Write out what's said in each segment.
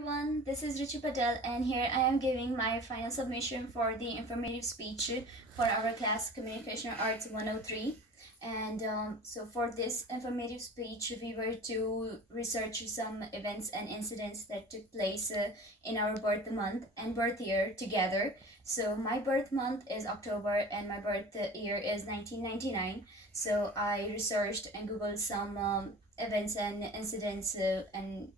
everyone, this is Richi Patel, and here I am giving my final submission for the informative speech for our class Communication Arts 103. And so, for this informative speech, we were to research some events and incidents that took place in our birth month and birth year together. So, my birth month is October, and my birth year is 1999. So, I researched and googled some events and incidents and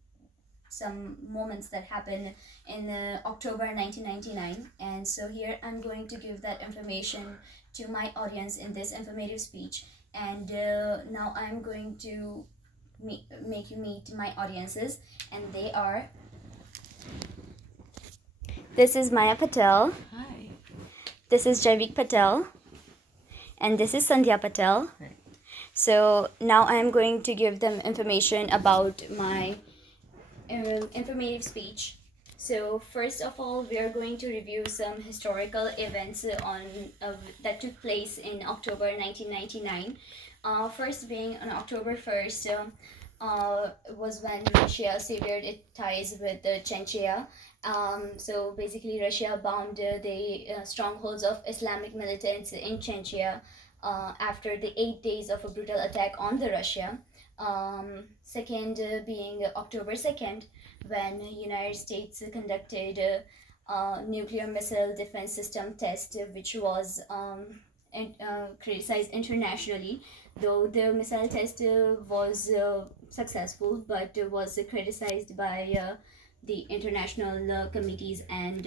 some moments that happened in October 1999. And so here I'm going to give that information to my audience in this informative speech. And now I'm going to make you meet my audiences, and they are. This is Maya Patel. Hi. This is Javik Patel. And this is Sandhya Patel. Right. So now I'm going to give them information about my informative speech. So first of all, we are going to review some historical events that took place in October 1999. First being on October 1st was when Russia severed its ties with Chechnya. So basically, Russia bombed the strongholds of Islamic militants in Chechnya after the 8 days of a brutal attack on the Russia. Second being October 2nd, when United States conducted a nuclear missile defense system test, which was criticized internationally, though the missile test was successful, but was criticized by the international committees and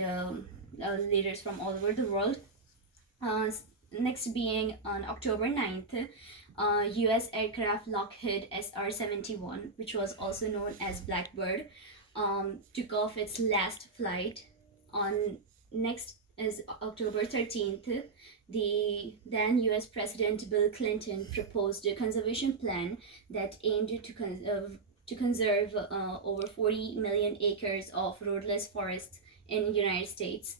leaders from all over the world. Next being on October 9th, US aircraft Lockheed SR-71, which was also known as Blackbird, took off its last flight. On next is October 13th, the then US President Bill Clinton proposed a conservation plan that aimed to conserve over 40 million acres of roadless forests in the United States.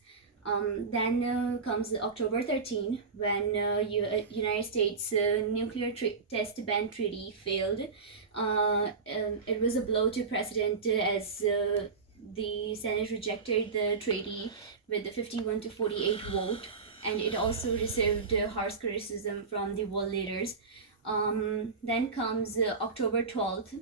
Then comes October 13, when United States nuclear test ban treaty failed. It was a blow to President as the Senate rejected the treaty with the 51 to 48 vote, and it also received harsh criticism from the world leaders. Then comes October 12th,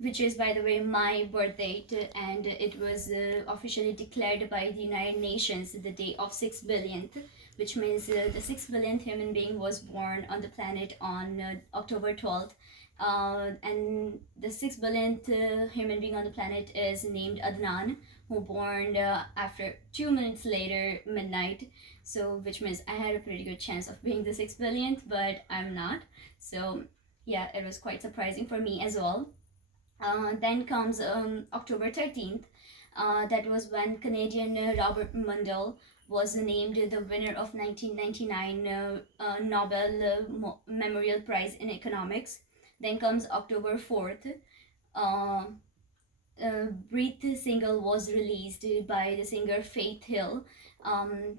which is, by the way, my birth date, and it was officially declared by the United Nations the day of 6 billionth, which means the 6 billionth human being was born on the planet on October 12th. And the 6 billionth human being on the planet is named Adnan, who born after 2 minutes later, midnight. So, which means I had a pretty good chance of being the 6 billionth, but I'm not. So, yeah, it was quite surprising for me as well. Then comes October 13th. That was when Canadian Robert Mundell was named the winner of 1999 Nobel Memorial Prize in Economics. Then comes October 4th. Uh, Breathe single was released by the singer Faith Hill.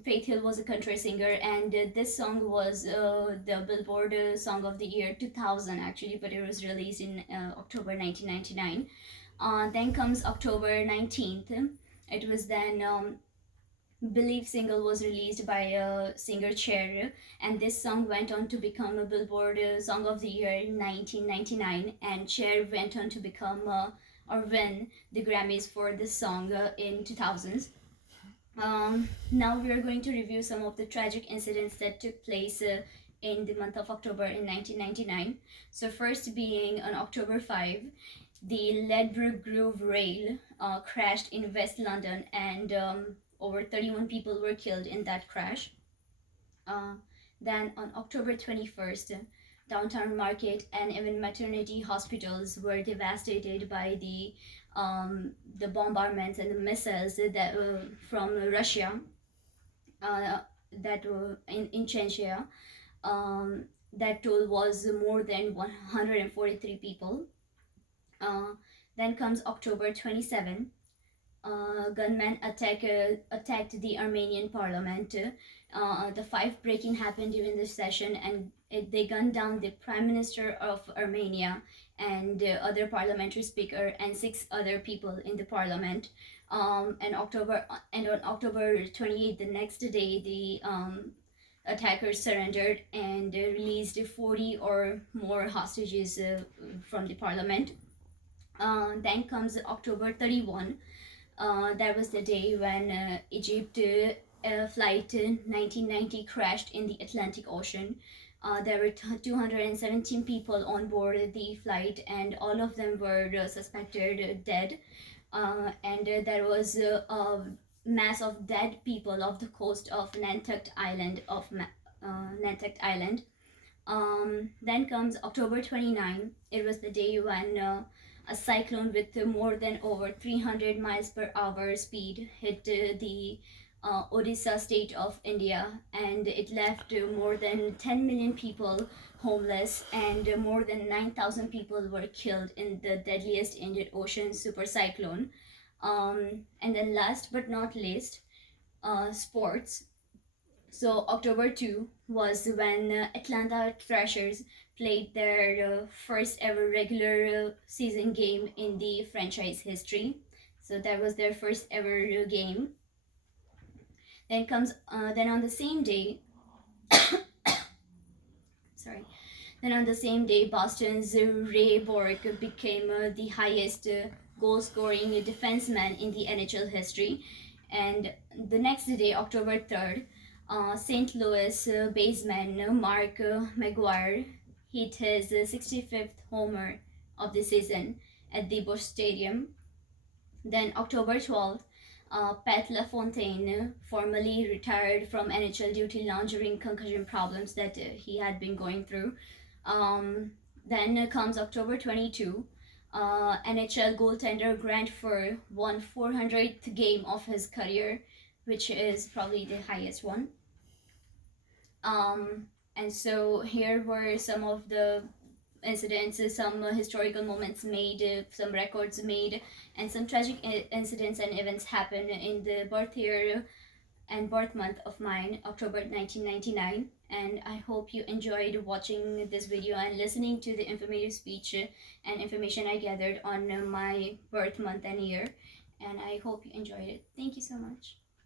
Faith Hill was a country singer, and this song was the Billboard Song of the Year 2000 actually, but it was released in October 1999. Then comes October 19th. It was then Believe single was released by singer Cher, and this song went on to become a Billboard Song of the Year in 1999, and Cher went on to become or win the Grammys for this song in 2000s. Now we are going to review some of the tragic incidents that took place in the month of October in 1999. So first being on October 5, the Ledbroke Grove Rail crashed in West London, and over 31 people were killed in that crash. Then on October 21st, downtown market and even maternity hospitals were devastated by the bombardments and the missiles that from Russia that were in Chechnya. That toll was more than 143 people. Then comes October 27. gunmen attacked the Armenian parliament. The five breaking happened during the session, and they gunned down the prime minister of Armenia and other parliamentary speaker and six other people in the parliament. And on October 28th, the next day, the attackers surrendered and released 40 or more hostages from the parliament. Then comes October 31. That was the day when Egypt flight 1990 crashed in the Atlantic Ocean. There were 217 people on board the flight, and all of them were suspected dead. And there was a mass of dead people off the coast of Nantucket Island. Nantucket Island. Then comes October 29. It was the day when a cyclone with more than over 300 miles per hour speed hit the Odisha state of India, and it left more than 10 million people homeless, and more than 9,000 people were killed in the deadliest Indian Ocean super cyclone. And then last but not least, sports. So October 2 was when Atlanta Thrashers played their first ever regular season game in the franchise history. So that was their first ever game. Then on the same day, sorry. Then on the same day, Boston's Ray Bork became the highest goal-scoring defenseman in the NHL history. And the next day, October 3rd, St. Louis baseman Mark McGuire hit his 65th homer of the season at the Busch Stadium. Then October 12th, Pat LaFontaine formally retired from NHL due to lingering concussion problems that he had been going through. Then comes October 22. NHL goaltender Grant Furr won 400th game of his career, which is probably the highest one. And so here were some of the incidents, some historical moments made, some records made, and some tragic incidents and events happen in the birth year and birth month of mine, October 1999. And I hope you enjoyed watching this video and listening to the informative speech and information I gathered on my birth month and year. And I hope you enjoyed it. Thank you so much.